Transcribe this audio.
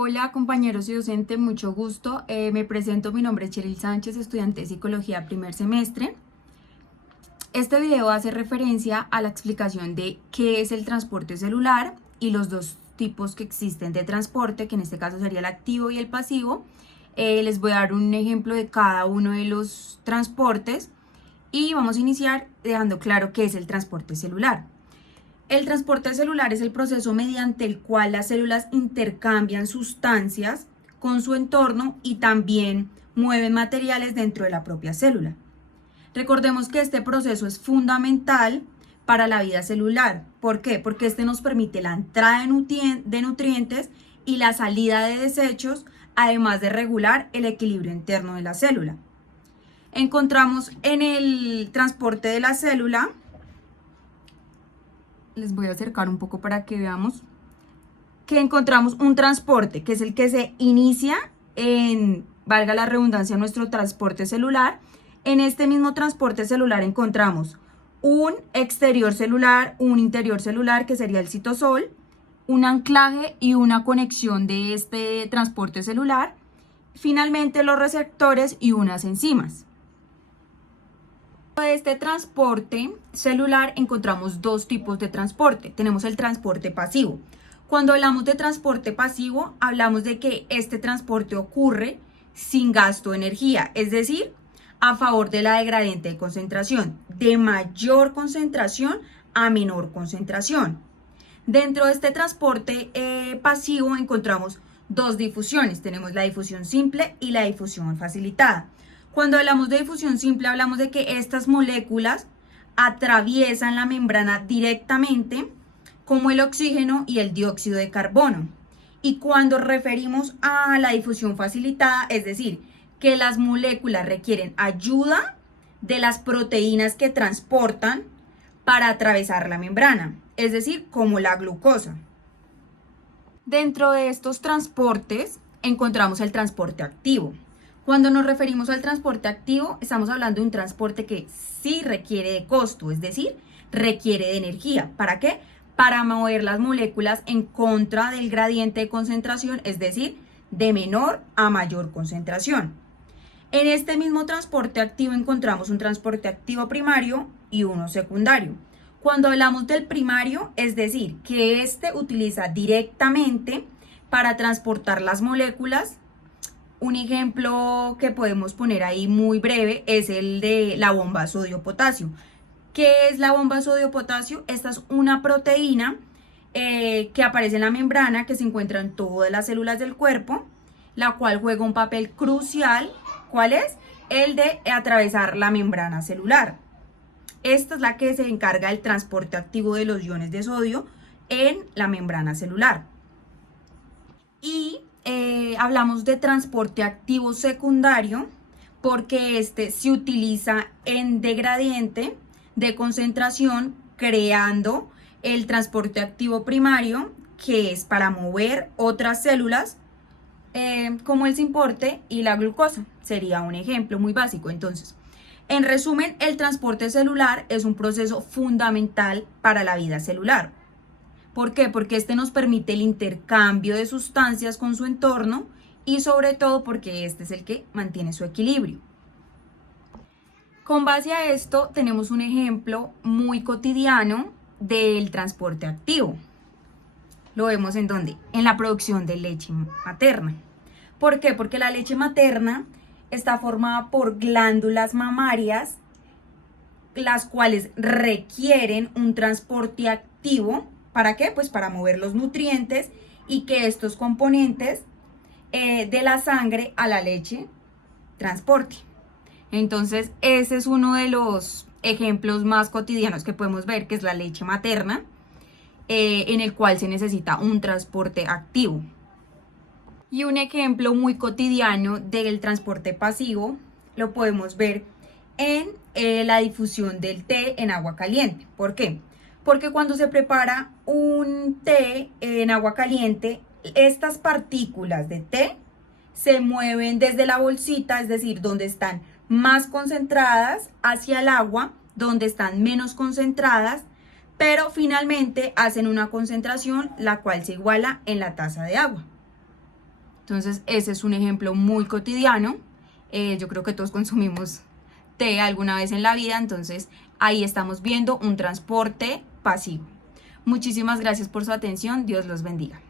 Hola compañeros y docente, mucho gusto. Me presento, mi nombre es Cheryl Sánchez, estudiante de Psicología primer semestre. Este video hace referencia a la explicación de qué es el transporte celular y los dos tipos que existen de transporte, que en este caso sería el activo y el pasivo. Les voy a dar un ejemplo de cada uno de los transportes y vamos a iniciar dejando claro qué es el transporte celular. El transporte celular es el proceso mediante el cual las células intercambian sustancias con su entorno y también mueven materiales dentro de la propia célula. Recordemos que este proceso es fundamental para la vida celular. ¿Por qué? Porque este nos permite la entrada de nutrientes y la salida de desechos, además de regular el equilibrio interno de la célula. Encontramos en el transporte de la célula, les voy a acercar un poco para que veamos, que encontramos un transporte, que es el que se inicia en, valga la redundancia, nuestro transporte celular. En este mismo transporte celular encontramos un exterior celular, un interior celular, que sería el citosol, un anclaje y una conexión de este transporte celular, finalmente los receptores y unas enzimas. De este transporte celular encontramos dos tipos de transporte. Tenemos el transporte pasivo. Cuando hablamos de transporte pasivo, hablamos de que este transporte ocurre sin gasto de energía, es decir, a favor de la degradiente de concentración, de mayor concentración a menor concentración. Dentro de este transporte pasivo encontramos dos difusiones. Tenemos la difusión simple y la difusión facilitada. Cuando hablamos de difusión simple, hablamos de que estas moléculas atraviesan la membrana directamente, como el oxígeno y el dióxido de carbono. Y cuando referimos a la difusión facilitada, es decir, que las moléculas requieren ayuda de las proteínas que transportan para atravesar la membrana, es decir, como la glucosa. Dentro de estos transportes encontramos el transporte activo. Cuando nos referimos al transporte activo, estamos hablando de un transporte que sí requiere de costo, es decir, requiere de energía. ¿Para qué? Para mover las moléculas en contra del gradiente de concentración, es decir, de menor a mayor concentración. En este mismo transporte activo encontramos un transporte activo primario y uno secundario. Cuando hablamos del primario, es decir, que este utiliza directamente para transportar las moléculas. Un ejemplo que podemos poner ahí muy breve es el de la bomba sodio-potasio. ¿Qué es la bomba sodio-potasio? Esta es una proteína que aparece en la membrana, que se encuentra en todas las células del cuerpo, la cual juega un papel crucial. ¿Cuál es? El de atravesar la membrana celular. Esta es la que se encarga del transporte activo de los iones de sodio en la membrana celular. Y hablamos de transporte activo secundario porque este se utiliza en degradiente de concentración, creando el transporte activo primario, que es para mover otras células como el simporte y la glucosa. Sería un ejemplo muy básico. Entonces, en resumen, el transporte celular es un proceso fundamental para la vida celular. ¿Por qué? Porque este nos permite el intercambio de sustancias con su entorno y sobre todo porque este es el que mantiene su equilibrio. Con base a esto tenemos un ejemplo muy cotidiano del transporte activo. Lo vemos en ¿dónde? En la producción de leche materna. ¿Por qué? Porque la leche materna está formada por glándulas mamarias, las cuales requieren un transporte activo. ¿Para qué? Pues para mover los nutrientes y que estos componentes de la sangre a la leche transporte. Entonces, ese es uno de los ejemplos más cotidianos que podemos ver, que es la leche materna, en el cual se necesita un transporte activo. Y un ejemplo muy cotidiano del transporte pasivo lo podemos ver en la difusión del té en agua caliente. ¿Por qué? Porque cuando se prepara un té en agua caliente, estas partículas de té se mueven desde la bolsita, es decir, donde están más concentradas, hacia el agua, donde están menos concentradas, pero finalmente hacen una concentración la cual se iguala en la taza de agua. Entonces, ese es un ejemplo muy cotidiano. Yo creo que todos consumimos té alguna vez en la vida, entonces ahí estamos viendo un transporte pasivo. Muchísimas gracias por su atención. Dios los bendiga.